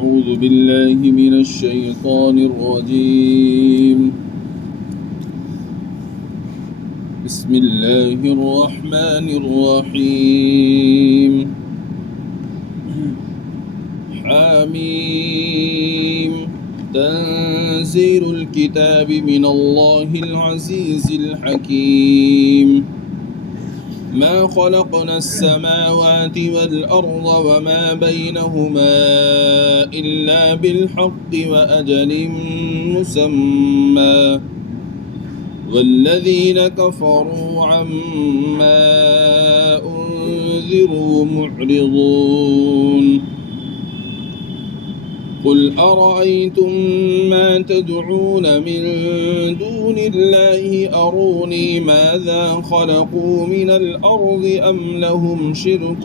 أعوذ بالله من الشيطان الرجيم. بسم الله الرحمن الرحيم. حميم تنزيل الكتاب من الله العزيز الحكيم. ما خلقنا السماوات والأرض وما بينهما إلا بالحق وأجل مسمى والذين كفروا عما أنذروا معرضون. قل أرأيتم ما تدعون من دون الله أروني ماذا خلقوا من الأرض أم لهم شرك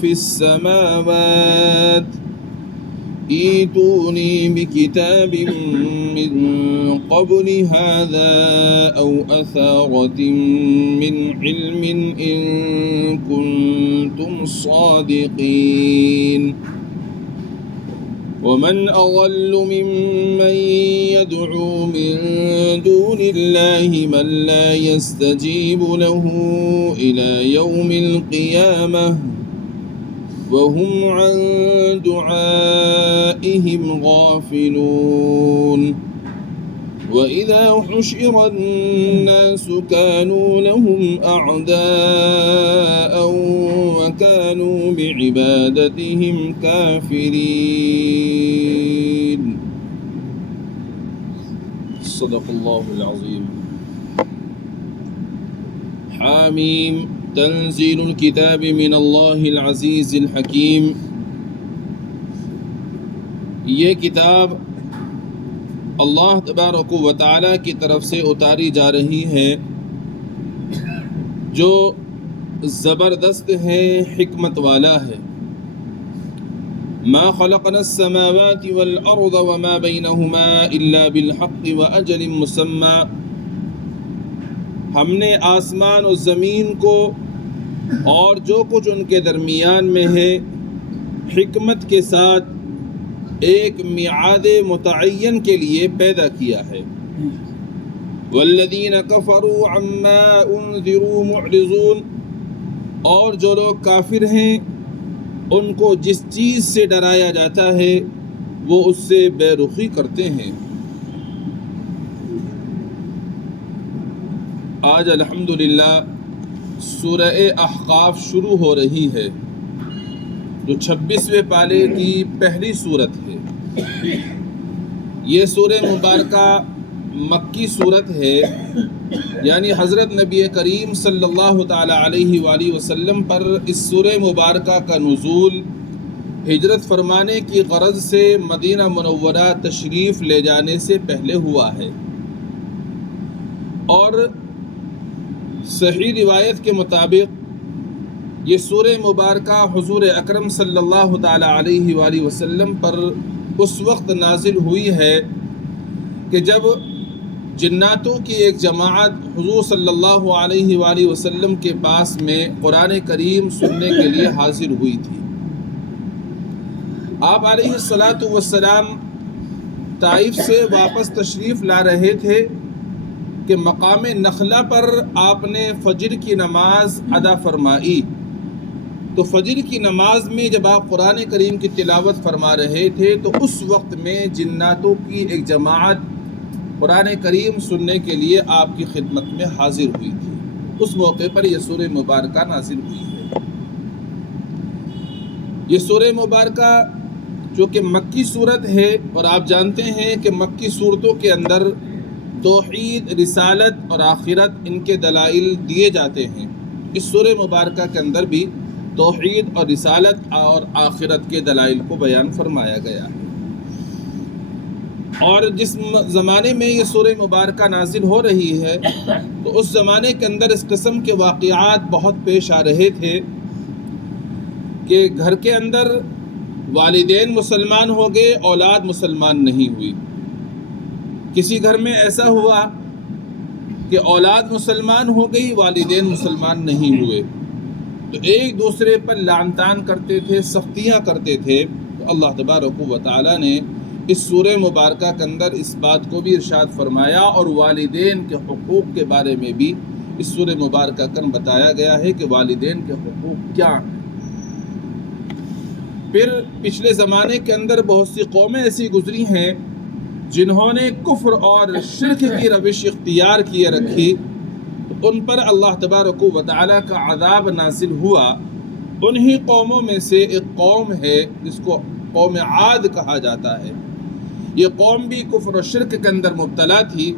في السماوات ائتوني بكتاب من قبل هذا أو أثارة من علم إن كنتم صادقين. ومن أضل ممن يدعو من دون الله من لا يستجيب له إلى يوم القيامة وهم عن دعائهم غافلون. وإذا حشر الناس كانوا لهم أعداء وكانوا بعبادتهم كافرين. صدق الله العظيم. حامیم تنزیل الکتاب من اللہ العزیز الحکیم. یہ کتاب اللہ تبارک و تعالی کی طرف سے اتاری جا رہی ہے جو زبردست ہے، حکمت والا ہے. ما خلقنا السماوات والارض وما بینہما الا بالحق واجل مسمى. ہم نے آسمان و زمین کو اور جو کچھ ان کے درمیان میں ہے حکمت کے ساتھ ایک میعاد متعین کے لیے پیدا کیا ہے. والذین کفروا عما انذروا معرضون. اور جو لوگ کافر ہیں ان کو جس چیز سے ڈرایا جاتا ہے وہ اس سے بے رخی کرتے ہیں. آج الحمدللہ سورہ احقاف شروع ہو رہی ہے جو 26ویں پارے کی پہلی صورت ہے. یہ سورہ مبارکہ مکی صورت ہے، یعنی حضرت نبی کریم صلی اللہ تعالی علیہ وآلہ وسلم پر اس سورہ مبارکہ کا نزول ہجرت فرمانے کی غرض سے مدینہ منورہ تشریف لے جانے سے پہلے ہوا ہے. اور صحیح روایت کے مطابق یہ سورہ مبارکہ حضور اکرم صلی اللہ تعالی علیہ وآلہ وسلم پر اس وقت نازل ہوئی ہے کہ جب جناتوں کی ایک جماعت حضور صلی اللہ علیہ وآلہ وسلم کے پاس میں قرآن کریم سننے کے لیے حاضر ہوئی تھی. آپ علیہ السلام طائف سے واپس تشریف لا رہے تھے کہ مقام نخلہ پر آپ نے فجر کی نماز ادا فرمائی. تو فجر کی نماز میں جب آپ قرآن کریم کی تلاوت فرما رہے تھے تو اس وقت میں جناتوں کی ایک جماعت قرآن کریم سننے کے لیے آپ کی خدمت میں حاضر ہوئی تھی. اس موقع پر یہ سورہ مبارکہ نازل ہوئی ہے. یہ سورہ مبارکہ جو کہ مکی صورت ہے، اور آپ جانتے ہیں کہ مکی صورتوں کے اندر توحید، رسالت اور آخرت ان کے دلائل دیے جاتے ہیں. اس سورہ مبارکہ کے اندر بھی توحید اور رسالت اور آخرت کے دلائل کو بیان فرمایا گیا ہے. اور جس زمانے میں یہ سورہ مبارکہ نازل ہو رہی ہے تو اس زمانے کے اندر اس قسم کے واقعات بہت پیش آ رہے تھے کہ گھر کے اندر والدین مسلمان ہو گئے، اولاد مسلمان نہیں ہوئی. کسی گھر میں ایسا ہوا کہ اولاد مسلمان ہو گئی، والدین مسلمان نہیں ہوئے، تو ایک دوسرے پر لعن طعن کرتے تھے، سختیاں کرتے تھے. تو تو اللہ تبارک و تعالی نے اس سورہ مبارکہ کے اندر اس بات کو بھی ارشاد فرمایا اور والدین کے حقوق کے بارے میں بھی اس سورہ مبارکہ کے اندر بتایا گیا ہے کہ والدین کے حقوق کیا ہیں۔ پھر پچھلے زمانے کے اندر بہت سی قومیں ایسی گزری ہیں جنہوں نے کفر اور شرک کی روش اختیار کیے رکھی، تو ان پر اللہ تبارک و تعالی کا عذاب نازل ہوا۔ انہی قوموں میں سے ایک قوم ہے جس کو قوم عاد کہا جاتا ہے۔ یہ قوم بھی کفر و شرک کے اندر مبتلا تھی،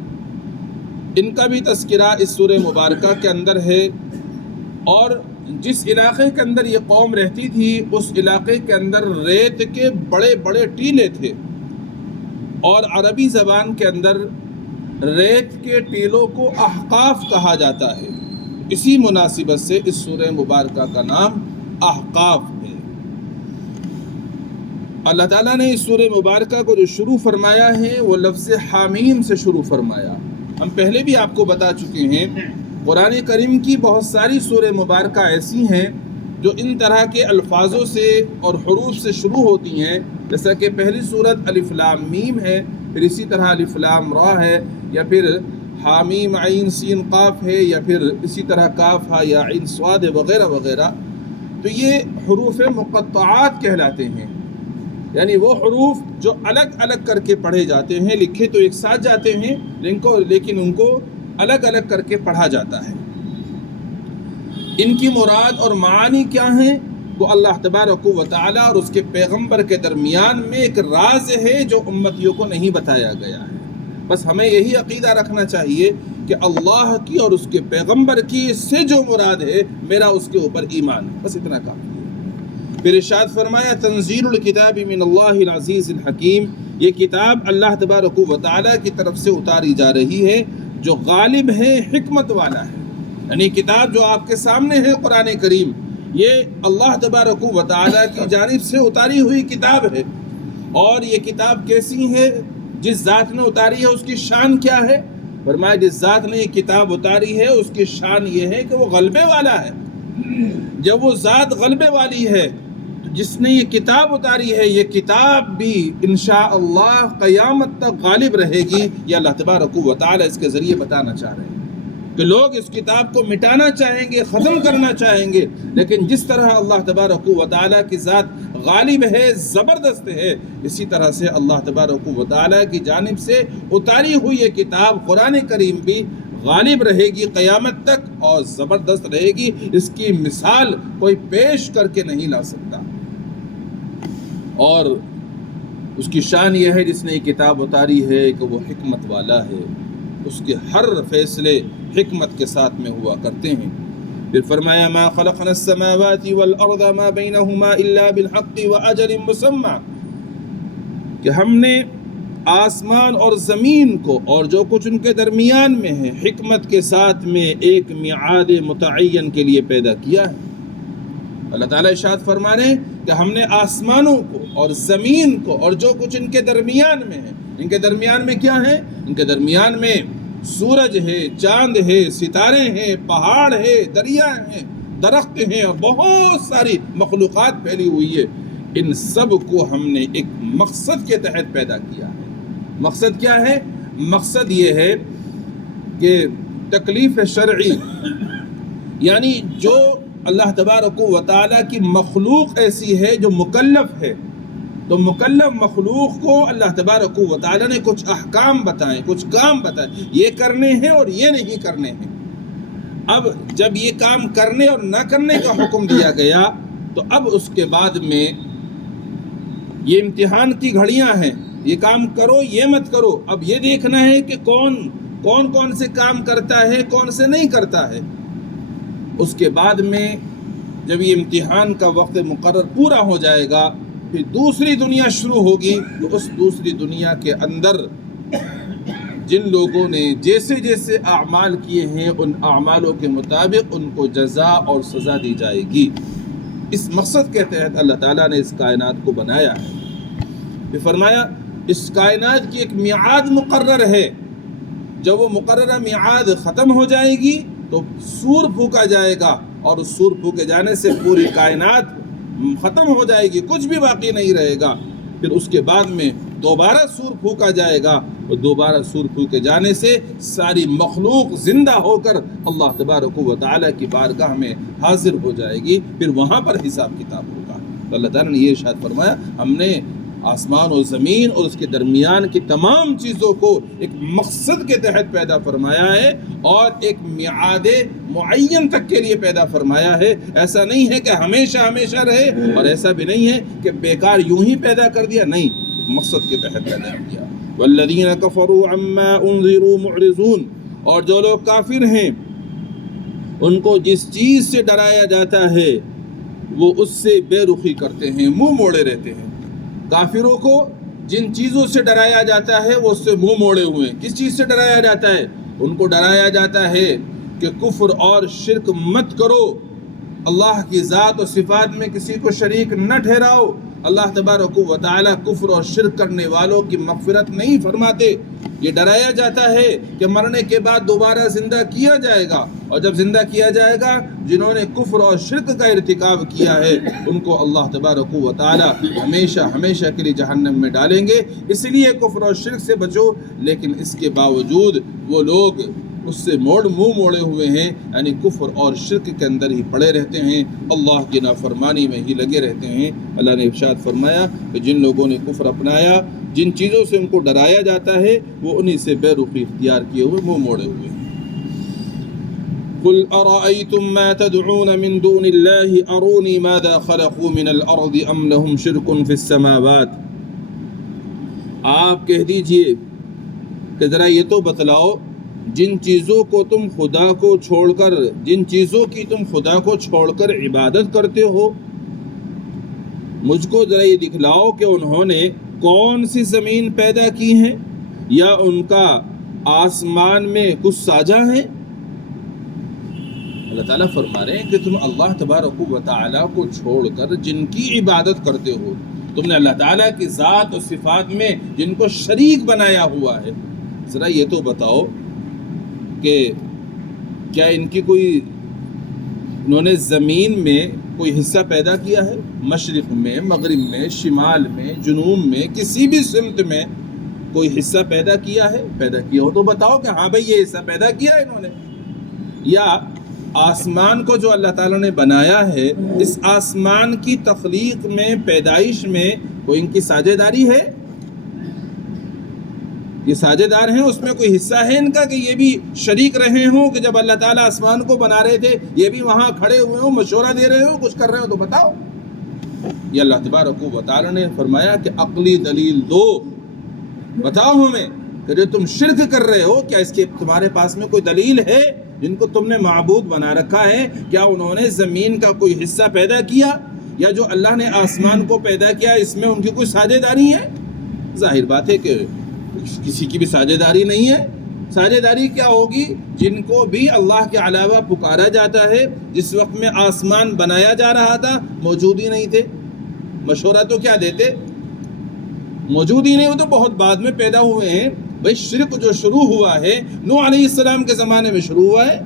ان کا بھی تذکرہ اس سورہ مبارکہ کے اندر ہے، اور جس علاقے کے اندر یہ قوم رہتی تھی اس علاقے کے اندر ریت کے بڑے بڑے ٹیلے تھے، اور عربی زبان کے اندر ریت کے ٹیلوں کو احقاف کہا جاتا ہے۔ اسی مناسبت سے اس سورہ مبارکہ کا نام احقاف ہے۔ اللہ تعالیٰ نے اس سورہ مبارکہ کو جو شروع فرمایا ہے وہ لفظ حامیم سے شروع فرمایا۔ ہم پہلے بھی آپ کو بتا چکے ہیں قرآن کریم کی بہت ساری سورہ مبارکہ ایسی ہیں جو ان طرح کے الفاظوں سے اور حروف سے شروع ہوتی ہیں، جیسا کہ پہلی سورت الف لام میم ہے، پھر اسی طرح الف لام را ہے، یا پھر حامیم عین سین قاف ہے، یا پھر اسی طرح کاف ہا یا عین صاد وغیرہ وغیرہ۔ تو یہ حروف مقطعات کہلاتے ہیں، یعنی وہ حروف جو الگ الگ کر کے پڑھے جاتے ہیں، لکھے تو ایک ساتھ جاتے ہیں لیکن ان کو الگ الگ کر کے پڑھا جاتا ہے۔ ان کی مراد اور معانی کیا ہیں وہ اللہ تبارک و تعالی اور اس کے پیغمبر کے درمیان میں ایک راز ہے جو امتیوں کو نہیں بتایا گیا ہے۔ بس ہمیں یہی عقیدہ رکھنا چاہیے کہ اللہ کی اور اس کے پیغمبر کی سے جو مراد ہے میرا اس کے اوپر ایمان ہے، بس اتنا کافی ہے۔ پھر ارشاد فرمایا تنزیل الکتاب من اللہ العزیز الحکیم، یہ کتاب اللہ تبارک و تعالی کی طرف سے اتاری جا رہی ہے جو غالب ہے، حکمت والا ہے۔ یعنی کتاب جو آپ کے سامنے ہے قرآن کریم، یہ اللہ تبارک و تعالی کی جانب سے اتاری ہوئی کتاب ہے، اور یہ کتاب کیسی ہے؟ جس ذات نے اتاری ہے اس کی شان کیا ہے؟ فرمایا جس ذات نے یہ کتاب اتاری ہے اس کی شان یہ ہے کہ وہ غلبے والا ہے۔ جب وہ ذات غلبے والی ہے تو جس نے یہ کتاب اتاری ہے یہ کتاب بھی انشاءاللہ قیامت تک غالب رہے گی۔ یہ اللہ تبارک و تعالی اس کے ذریعے بتانا چاہ رہے ہیں کہ لوگ اس کتاب کو مٹانا چاہیں گے، ختم کرنا چاہیں گے، لیکن جس طرح اللہ تبارک و تعالی کی ذات غالب ہے، زبردست ہے، اسی طرح سے اللہ تبارک و تعالی کی جانب سے اتاری ہوئی یہ کتاب قرآن کریم بھی غالب رہے گی قیامت تک اور زبردست رہے گی۔ اس کی مثال کوئی پیش کر کے نہیں لا سکتا، اور اس کی شان یہ ہے جس نے یہ کتاب اتاری ہے کہ وہ حکمت والا ہے، اس کے ہر فیصلے حکمت کے ساتھ میں ہوا کرتے ہیں۔ پھر فرمایا ما خلقنا السماوات والارض ما بینہما الا بالحق واجل مسمى، کہ ہم نے آسمان اور زمین کو اور جو کچھ ان کے درمیان میں ہے حکمت کے ساتھ میں ایک میعاد متعین کے لیے پیدا کیا ہے۔ اللہ تعالیٰ ارشاد فرما رہے ہیں کہ ہم نے آسمانوں کو اور زمین کو اور جو کچھ ان کے درمیان میں ہے، ان کے درمیان میں کیا ہے؟ ان کے درمیان میں سورج ہے، چاند ہے، ستارے ہیں، پہاڑ ہے، دریا ہیں، درخت ہیں اور بہت ساری مخلوقات پھیلی ہوئی ہے، ان سب کو ہم نے ایک مقصد کے تحت پیدا کیا ہے۔ مقصد کیا ہے؟ مقصد یہ ہے کہ تکلیف شرعی، یعنی جو اللہ تبارک و تعالیٰ کی مخلوق ایسی ہے جو مکلف ہے، تو مکلف مخلوق کو اللہ تبارک و تعالیٰ نے کچھ احکام بتائیں، کچھ کام بتائیں، یہ کرنے ہیں اور یہ نہیں کرنے ہیں۔ اب جب یہ کام کرنے اور نہ کرنے کا حکم دیا گیا تو اب اس کے بعد میں یہ امتحان کی گھڑیاں ہیں، یہ کام کرو یہ مت کرو، اب یہ دیکھنا ہے کہ کون سے کام کرتا ہے، کون سے نہیں کرتا ہے۔ اس کے بعد میں جب یہ امتحان کا وقت مقرر پورا ہو جائے گا پھر دوسری دنیا شروع ہوگی، تو اس دوسری دنیا کے اندر جن لوگوں نے جیسے جیسے اعمال کیے ہیں ان اعمالوں کے مطابق ان کو جزا اور سزا دی جائے گی۔ اس مقصد کے تحت اللہ تعالیٰ نے اس کائنات کو بنایا ہے۔ پھر فرمایا اس کائنات کی ایک میعاد مقرر ہے، جب وہ مقررہ میعاد ختم ہو جائے گی تو سور پھونکا جائے گا، اور اس سور پھونکے جانے سے پوری کائنات ختم ہو جائے گی، کچھ بھی باقی نہیں رہے گا. پھر اس کے بعد میں دوبارہ سور پھونکا جائے گا، اور دوبارہ سور پھونکے جانے سے ساری مخلوق زندہ ہو کر اللہ تبارک و تعالیٰ کی بارگاہ میں حاضر ہو جائے گی. پھر وہاں پر حساب کتاب ہوگا. تو اللہ تعالیٰ نے یہ ارشاد فرمایا، ہم نے آسمان و زمین اور اس کے درمیان کی تمام چیزوں کو ایک مقصد کے تحت پیدا فرمایا ہے، اور ایک میعاد معین تک کے لیے پیدا فرمایا ہے. ایسا نہیں ہے کہ ہمیشہ ہمیشہ رہے، اور ایسا بھی نہیں ہے کہ بیکار یوں ہی پیدا کر دیا، نہیں، مقصد کے تحت پیدا کیا. والذین کفروا عما انذروا معرضون، اور جو لوگ کافر ہیں ان کو جس چیز سے ڈرایا جاتا ہے وہ اس سے بے رخی کرتے ہیں، منہ موڑے رہتے ہیں. کافروں کو جن چیزوں سے ڈرایا جاتا ہے وہ اس سے منہ موڑے ہوئے ہیں. کس چیز سے ڈرایا جاتا ہے؟ ان کو ڈرایا جاتا ہے کہ کفر اور شرک مت کرو، اللہ کی ذات و صفات میں کسی کو شریک نہ ٹھہراؤ. اللہ تبارک و تعالیٰ کفر اور شرک کرنے والوں کی مغفرت نہیں فرماتے. یہ ڈرایا جاتا ہے کہ مرنے کے بعد دوبارہ زندہ کیا جائے گا، اور جب زندہ کیا جائے گا جنہوں نے کفر اور شرک کا ارتکاب کیا ہے ان کو اللہ تبارک و تعالیٰ ہمیشہ ہمیشہ کے لیے جہنم میں ڈالیں گے. اس لیے کفر اور شرک سے بچو. لیکن اس کے باوجود وہ لوگ اس سے منہ موڑے ہوئے ہیں، یعنی کفر اور شرک کے اندر ہی پڑے رہتے ہیں، اللہ کی نافرمانی میں ہی لگے رہتے ہیں. اللہ نے ارشاد فرمایا کہ جن لوگوں نے کفر اپنایا، جن چیزوں سے ان کو ڈرایا جاتا ہے وہ انہی سے بے رخی اختیار کیے ہوئے، منہ موڑے ہوئے ہیں. قل ارأيتم ما تدعون من دون الله اروني ماذا خلقوا من الارض ام لهم شرك في السماوات. آپ کہہ دیجئے کہ ذرا یہ تو بتلاؤ، جن چیزوں کو تم خدا کو چھوڑ کر، جن چیزوں کی تم خدا کو چھوڑ کر عبادت کرتے ہو، مجھ کو ذرا یہ دکھلاؤ کہ انہوں نے کون سی زمین پیدا کی ہیں، یا ان کا آسمان میں کچھ ساجا ہے. اللہ تعالیٰ فرما رہے ہیں کہ تم اللہ تبارک و تعالیٰ کو چھوڑ کر جن کی عبادت کرتے ہو، تم نے اللہ تعالیٰ کی ذات و صفات میں جن کو شریک بنایا ہوا ہے، ذرا یہ تو بتاؤ کہ کیا ان کی کوئی، انہوں نے زمین میں کوئی حصہ پیدا کیا ہے؟ مشرق میں، مغرب میں، شمال میں، جنوب میں، کسی بھی سمت میں کوئی حصہ پیدا کیا ہے؟ پیدا کیا ہو تو بتاؤ کہ ہاں بھئی یہ حصہ پیدا کیا ہے انہوں نے. یا آسمان کو جو اللہ تعالیٰ نے بنایا ہے، اس آسمان کی تخلیق میں، پیدائش میں کوئی ان کی ساجھے داری ہے؟ یہ ساجھے دار ہیں، اس میں کوئی حصہ ہے ان کا کہ یہ بھی شریک رہے ہوں کہ جب اللہ تعالیٰ آسمان کو بنا رہے تھے یہ بھی وہاں کھڑے ہوئے ہوں، مشورہ دے رہے ہوں، کچھ کر رہے ہو تو بتاؤ. یہ اللہ تبارک و تعالیٰ نے فرمایا کہ عقلی دلیل دو، بتاؤ ہمیں کہ جو تم شرک کر رہے ہو کیا اس کے تمہارے پاس میں کوئی دلیل ہے؟ جن کو تم نے معبود بنا رکھا ہے، کیا انہوں نے زمین کا کوئی حصہ پیدا کیا، یا جو اللہ نے آسمان کو پیدا کیا اس میں ان کی کوئی ساجھے داری ہے؟ ظاہر بات ہے کہ کسی کی بھی ساجھے داری نہیں ہے. ساجھے داری کیا ہوگی؟ جن کو بھی اللہ کے علاوہ پکارا جاتا ہے. جس وقت میں آسمان بنایا جا رہا تھا موجود ہی نہیں تھے، مشورہ تو کیا دیتے؟ موجود ہی نہیں، وہ تو بہت بعد میں پیدا ہوئے ہیں. بھئی شرک جو شروع ہوا ہے نوح علیہ السلام کے زمانے میں شروع ہوا ہے،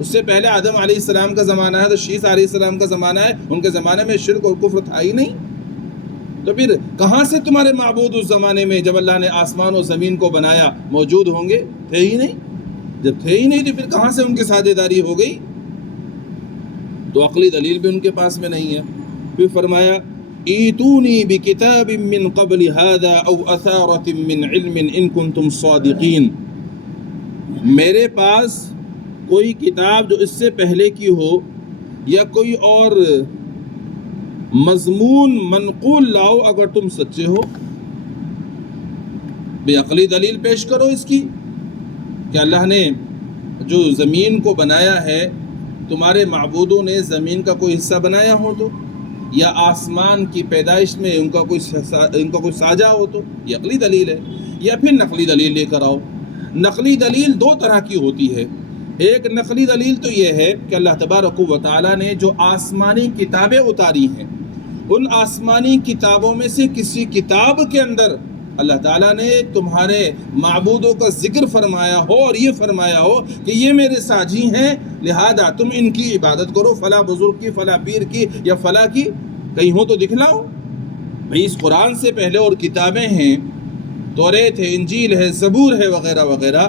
اس سے پہلے آدم علیہ السلام کا زمانہ ہے، تو شیث علیہ السلام کا زمانہ ہے، ان کے زمانے میں شرک اور کفر تھا ہی نہیں. تو پھر کہاں سے تمہارے معبود اس زمانے میں جب اللہ نے آسمان و زمین کو بنایا موجود ہوں گے؟ تھے ہی نہیں. جب تھے ہی نہیں تو پھر کہاں سے ان کی ساجھے داری ہو گئی؟ تو عقلی دلیل بھی ان کے پاس میں نہیں ہے. پھر فرمایا ایتونی بکتاب من قبل هذا او اثارت من علم ان کنتم صادقین. میرے پاس کوئی کتاب جو اس سے پہلے کی ہو، یا کوئی اور مضمون منقول لاؤ اگر تم سچے ہو. بے عقلی دلیل پیش کرو اس کی کہ اللہ نے جو زمین کو بنایا ہے، تمہارے معبودوں نے زمین کا کوئی حصہ بنایا ہو تو، یا آسمان کی پیدائش میں ان کا کوئی ساجھا ہو تو یہ عقلی دلیل ہے. یا پھر نقلی دلیل لے کر آؤ. نقلی دلیل دو طرح کی ہوتی ہے. ایک نقلی دلیل تو یہ ہے کہ اللہ تبارک و تعالیٰ نے جو آسمانی کتابیں اتاری ہیں، ان آسمانی کتابوں میں سے کسی کتاب کے اندر اللہ تعالیٰ نے تمہارے معبودوں کا ذکر فرمایا ہو اور یہ فرمایا ہو کہ یہ میرے ساجی ہیں، لہذا تم ان کی عبادت کرو، فلاں بزرگ کی، فلاں پیر کی یا فلاں کی، کہیں ہو تو دکھلاؤ۔ بھئی اس قرآن سے پہلے اور کتابیں ہیں، توریت ہے، انجیل ہے، زبور ہے، وغیرہ وغیرہ،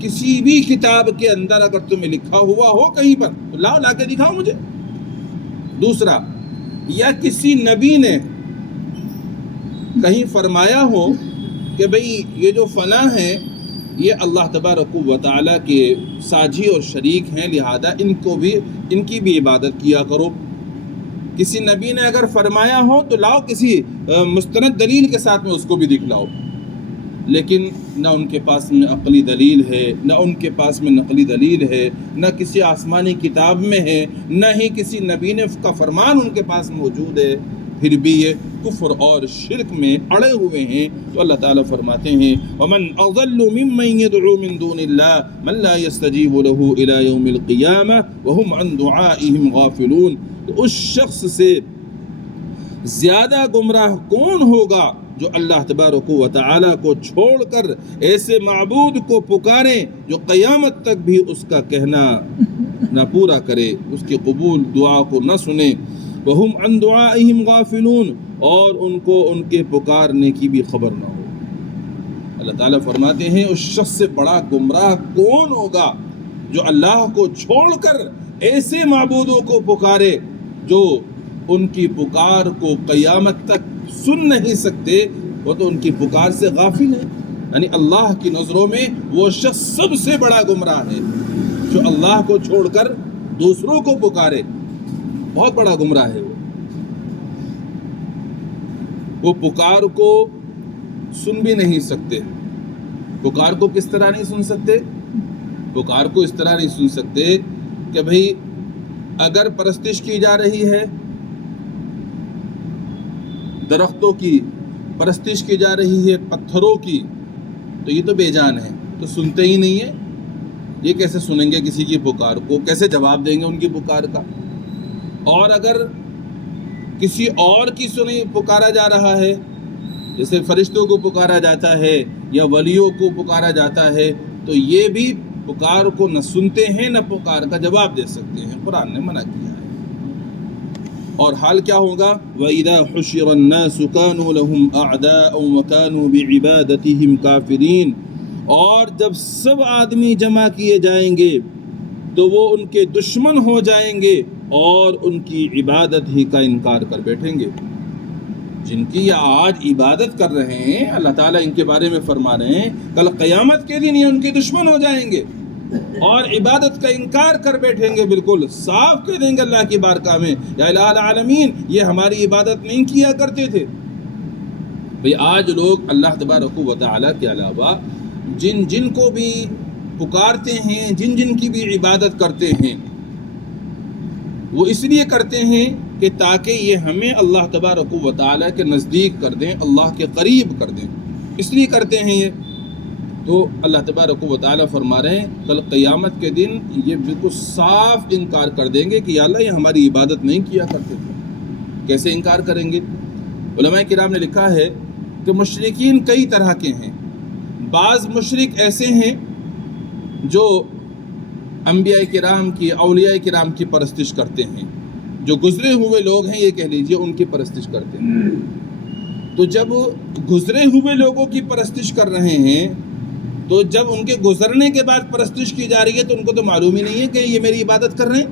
کسی بھی کتاب کے اندر اگر تمہیں لکھا ہوا ہو کہیں پر تو لا کے دکھاؤ مجھے۔ دوسرا، یا کسی نبی نے کہیں فرمایا ہو کہ بھئی یہ جو فلاں ہیں یہ اللہ تبارک و تعالیٰ کے ساجی اور شریک ہیں، لہذا ان کی بھی عبادت کیا کرو۔ کسی نبی نے اگر فرمایا ہو تو لاؤ، کسی مستند دلیل کے ساتھ میں اس کو بھی دکھلاؤ۔ لیکن نہ ان کے پاس میں عقلی دلیل ہے، نہ ان کے پاس میں نقلی دلیل ہے، نہ کسی آسمانی کتاب میں ہے، نہ ہی کسی نبی نے کا فرمان ان کے پاس موجود ہے، پھر بھی یہ کفر اور شرک میں اڑے ہوئے ہیں۔ تو اللہ تعالیٰ فرماتے ہیں وَمَنْ أَضَلُّ مِمَّنْ يَدْعُو مِن دُونِ اللَّهِ مَنْ لَا يَسْتَجِيبُ لَهُ إِلَى يَوْمِ الْقِيَامَةِ وَهُمْ عَنْ دُعَائِهِمْ غَافِلُونَ۔ تو اس شخص سے زیادہ گمراہ کون ہوگا جو اللہ تبارک و تعالیٰ کو چھوڑ کر ایسے معبود کو پکارے جو قیامت تک بھی اس کا کہنا نہ پورا کرے، اس کی قبول دعا کو نہ سنے۔ وَهُمْ عَنْ دُعَائِهِمْ غَافِلُونَ، اور ان کو ان کے پکارنے کی بھی خبر نہ ہو۔ اللہ تعالیٰ فرماتے ہیں اس شخص سے بڑا گمراہ کون ہوگا جو اللہ کو چھوڑ کر ایسے معبودوں کو پکارے جو ان کی پکار کو قیامت تک سن نہیں سکتے، وہ تو ان کی پکار سے غافل ہے۔ یعنی اللہ کی نظروں میں وہ شخص سب سے بڑا گمراہ ہے جو اللہ کو چھوڑ کر دوسروں کو پکارے، بہت بڑا گمراہ ہے وہ پکار کو سن بھی نہیں سکتے۔ پکار کو کس طرح نہیں سن سکتے؟ پکار کو اس طرح نہیں سن سکتے کہ بھئی اگر پرستش کی جا رہی ہے، درختوں کی پرستش کی جا رہی ہے، پتھروں کی، تو یہ تو بے جان ہے، تو سنتے ہی نہیں ہے۔ یہ کیسے سنیں گے کسی کی پکار کو؟ کیسے جواب دیں گے ان کی پکار کا؟ اور اگر کسی اور کی پکارا جا رہا ہے، جیسے فرشتوں کو پکارا جاتا ہے یا ولیوں کو پکارا جاتا ہے، تو یہ بھی پکار کو نہ سنتے ہیں نہ پکار کا جواب دے سکتے ہیں، قرآن نے منع کیا ہے۔ اور حال کیا ہوگا؟ وَإِذَا حُشِرَ النَّاسُ كَانُوا لَهُمْ أَعْدَاءً وَكَانُوا بِعِبَادَتِهِمْ كَافِرِينَ، اور جب سب آدمی جمع کیے جائیں گے تو وہ ان کے دشمن ہو جائیں گے اور ان کی عبادت ہی کا انکار کر بیٹھیں گے۔ جن کی یہ آج عبادت کر رہے ہیں، اللہ تعالیٰ ان کے بارے میں فرما رہے ہیں کل قیامت کے دن یہ ان کے دشمن ہو جائیں گے اور عبادت کا انکار کر بیٹھیں گے، بالکل صاف کہہ دیں گے اللہ کی بارگاہ میں یا الہ العالمین یہ ہماری عبادت نہیں کیا کرتے تھے۔ بھئی آج لوگ اللہ تبارک و تعالیٰ کے علاوہ جن کو بھی پکارتے ہیں، جن کی بھی عبادت کرتے ہیں، وہ اس لیے کرتے ہیں کہ تاکہ یہ ہمیں اللہ تبارک و تعالیٰ کے نزدیک کر دیں، اللہ کے قریب کر دیں، اس لیے کرتے ہیں یہ۔ تو اللہ تبارک و تعالیٰ فرما رہے ہیں کل قیامت کے دن یہ بالکل صاف انکار کر دیں گے کہ یا اللہ یہ ہماری عبادت نہیں کیا کرتے تھے۔ کیسے انکار کریں گے؟ علماء کرام نے لکھا ہے کہ مشرکین کئی طرح کے ہیں۔ بعض مشرک ایسے ہیں جو انبیاء کرام کی، اولیاء کرام کی پرستش کرتے ہیں، جو گزرے ہوئے لوگ ہیں یہ کہہ لیجئے ان کی پرستش کرتے ہیں۔ تو جب گزرے ہوئے لوگوں کی پرستش کر رہے ہیں تو جب ان کے گزرنے کے بعد پرستش کی جا رہی ہے تو ان کو تو معلوم ہی نہیں ہے کہ یہ میری عبادت کر رہے ہیں،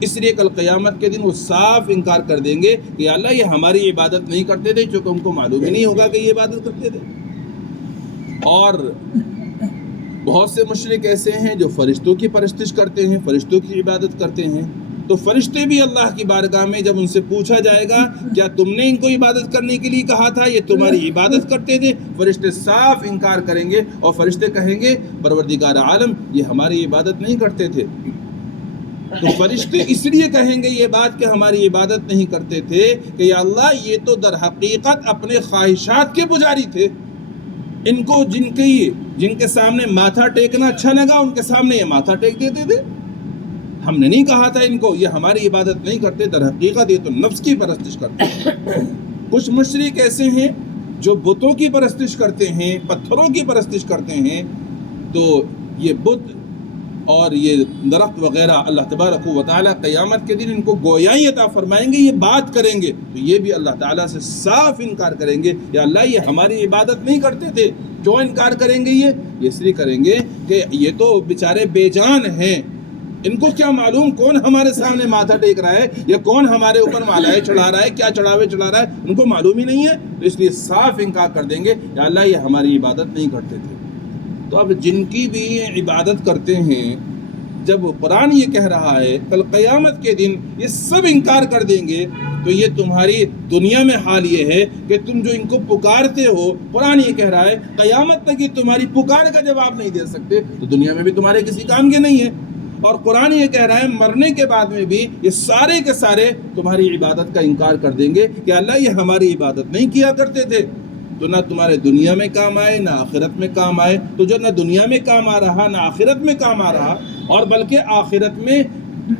اس لیے کل قیامت کے دن وہ صاف انکار کر دیں گے کہ یا اللہ یہ ہماری عبادت نہیں کرتے تھے، چونکہ ان کو معلوم ہی نہیں ہوگا کہ یہ عبادت کرتے تھے۔ اور بہت سے مشرک ایسے ہیں جو فرشتوں کی پرستش کرتے ہیں، فرشتوں کی عبادت کرتے ہیں، تو فرشتے بھی اللہ کی بارگاہ میں جب ان سے پوچھا جائے گا کیا تم نے ان کو عبادت کرنے کے لیے کہا تھا، یہ تمہاری عبادت کرتے تھے، فرشتے صاف انکار کریں گے اور فرشتے کہیں گے پروردگار عالم یہ ہماری عبادت نہیں کرتے تھے۔ تو فرشتے اس لیے کہیں گے یہ بات کہ ہماری عبادت نہیں کرتے تھے کہ یا اللہ یہ تو در حقیقت اپنے خواہشات کے پجاری تھے، ان کو جن کے سامنے ماتھا ٹیکنا اچھا لگا ان کے سامنے یہ ماتھا ٹیک دیتے تھے، ہم نے نہیں کہا تھا ان کو یہ ہماری عبادت نہیں کرتے، در حقیقت یہ تو نفس کی پرستش کرتے ہیں۔ کچھ مشرک ایسے ہیں جو بتوں کی پرستش کرتے ہیں، پتھروں کی پرستش کرتے ہیں، تو یہ بت اور یہ درخت وغیرہ اللہ تبارک و تعالیٰ قیامت کے دن ان کو گویائی عطا فرمائیں گے، یہ بات کریں گے تو یہ بھی اللہ تعالیٰ سے صاف انکار کریں گے، یا اللہ یہ ہماری عبادت نہیں کرتے تھے، کیوں انکار کریں گے؟ یہ اس لیے کریں گے کہ یہ تو بیچارے بے جان ہیں، ان کو کیا معلوم کون ہمارے سامنے ماتھا ٹیک رہا ہے یا کون ہمارے اوپر مالائے چڑھا رہا ہے، کیا چڑھاوے چڑھا رہا ہے، ان کو معلوم ہی نہیں ہے، تو اس لیے صاف انکار کر دیں گے یا اللہ یہ ہماری عبادت نہیں کرتے تھے۔ تو اب جن کی بھی عبادت کرتے ہیں، جب قرآن یہ کہہ رہا ہے کل قیامت کے دن یہ سب انکار کر دیں گے، تو یہ تمہاری دنیا میں حال یہ ہے کہ تم جو ان کو پکارتے ہو، قرآن یہ کہہ رہا ہے قیامت تک یہ تمہاری پکار کا جواب نہیں دے سکتے، تو دنیا میں بھی تمہارے کسی کام کے نہیں ہیں۔ اور قرآن یہ کہہ رہا ہے مرنے کے بعد میں بھی یہ سارے کے سارے تمہاری عبادت کا انکار کر دیں گے کہ اللہ یہ ہماری عبادت نہیں کیا کرتے تھے، تو نہ تمہارے دنیا میں کام آئے نہ آخرت میں کام آئے، تو جو نہ دنیا میں کام آ رہا نہ آخرت میں کام آ رہا، اور بلکہ آخرت میں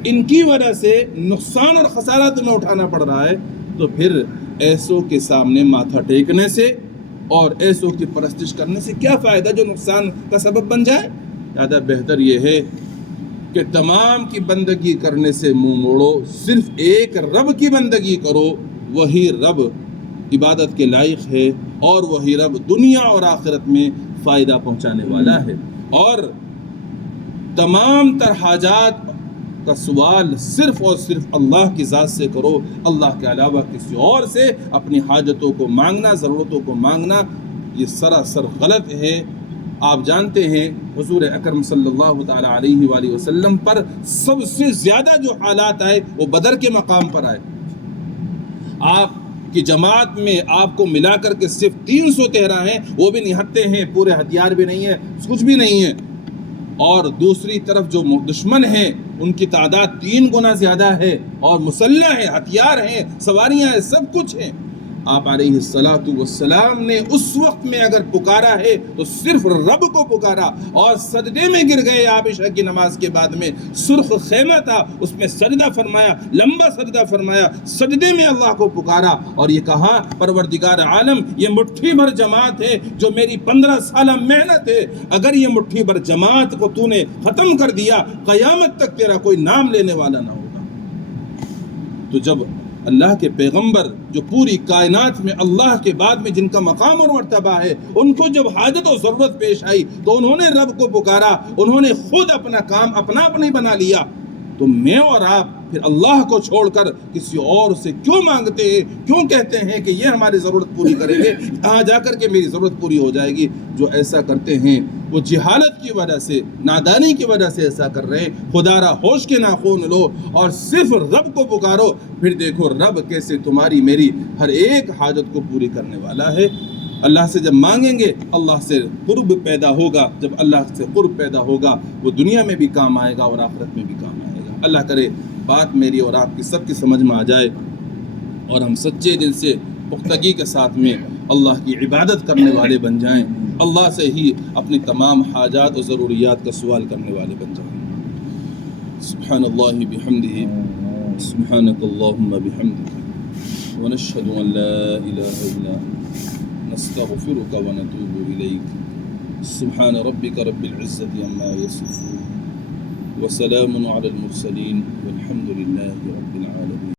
ان کی وجہ سے نقصان اور خسارہ تمہیں اٹھانا پڑ رہا ہے، تو پھر ایسوں کے سامنے ماتھا ٹیکنے سے اور ایسوں کی پرستش کرنے سے کیا فائدہ جو نقصان کا سبب بن جائے؟ زیادہ بہتر یہ ہے کہ تمام کی بندگی کرنے سے منہ موڑو، صرف ایک رب کی بندگی کرو، وہی رب عبادت کے لائق ہے، اور وہی رب دنیا اور آخرت میں فائدہ پہنچانے والا ہے، اور تمام تر حاجات کا سوال صرف اور صرف اللہ کی ذات سے کرو، اللہ کے علاوہ کسی اور سے اپنی حاجتوں کو مانگنا، ضرورتوں کو مانگنا، یہ سراسر غلط ہے۔ آپ جانتے ہیں حضور اکرم صلی اللہ تعالیٰ علیہ وآلہ وسلم پر سب سے زیادہ جو حالات آئے وہ بدر کے مقام پر آئے۔ آپ کی جماعت میں آپ کو ملا کر کے صرف 313 ہیں، وہ بھی نہتے ہیں، پورے ہتھیار بھی نہیں ہے، کچھ بھی نہیں ہے، اور دوسری طرف جو دشمن ہیں ان کی تعداد 3 گنا زیادہ ہے، اور مسلح ہیں، ہتھیار ہیں، سواریاں ہیں، سب کچھ ہیں۔ آپ علیہ الصلاۃ والسلام نے اس وقت میں اگر پکارا ہے تو صرف رب کو پکارا، اور سجدے میں گر گئے۔ آپ عشاء کی نماز کے بعد میں سرخ خیمہ تھا، اس میں سجدہ فرمایا، لمبا سجدہ فرمایا، سجدے میں اللہ کو پکارا اور یہ کہا پروردگار عالم، یہ مٹھی بھر جماعت ہے جو میری 15 سالہ محنت ہے، اگر یہ مٹھی بھر جماعت کو تو نے ختم کر دیا، قیامت تک تیرا کوئی نام لینے والا نہ ہوگا۔ تو جب اللہ کے پیغمبر جو پوری کائنات میں اللہ کے بعد میں جن کا مقام اور مرتبہ ہے، ان کو جب حاجت و ضرورت پیش آئی تو انہوں نے رب کو پکارا، انہوں نے خود اپنا کام اپنا نہیں بنا لیا، تو میں اور آپ پھر اللہ کو چھوڑ کر کسی اور سے کیوں مانگتے ہیں، کیوں کہتے ہیں کہ یہ ہماری ضرورت پوری کریں گے، کہاں جا کر کے میری ضرورت پوری ہو جائے گی؟ جو ایسا کرتے ہیں وہ جہالت کی وجہ سے، نادانی کی وجہ سے ایسا کر رہے ہیں۔ خدا را ہوش کے ناخون لو اور صرف رب کو پکارو، پھر دیکھو رب کیسے تمہاری میری ہر ایک حاجت کو پوری کرنے والا ہے۔ اللہ سے جب مانگیں گے اللہ سے قرب پیدا ہوگا، جب اللہ سے قرب پیدا ہوگا وہ دنیا میں بھی کام آئے گا اور آخرت میں بھی کام آئے گا۔ اللہ کرے بات میری اور آپ کی سب کی سمجھ میں آ جائے اور ہم سچے دل سے پختگی کے ساتھ میں اللہ کی عبادت کرنے والے بن جائیں، اللہ سے ہی اپنی تمام حاجات اور ضروریات کا سوال کرنے والے بن جائیں۔ سبحان اللہ بحمدہ، سبحانک اللہم بحمدک، ونشہد ان لا الہ الا انت، نستغفرک ونتوب الیک۔ سبحان ربک رب العزة عما یصفون، وسلام علی المرسلین، والحمد للہ رب العالمین۔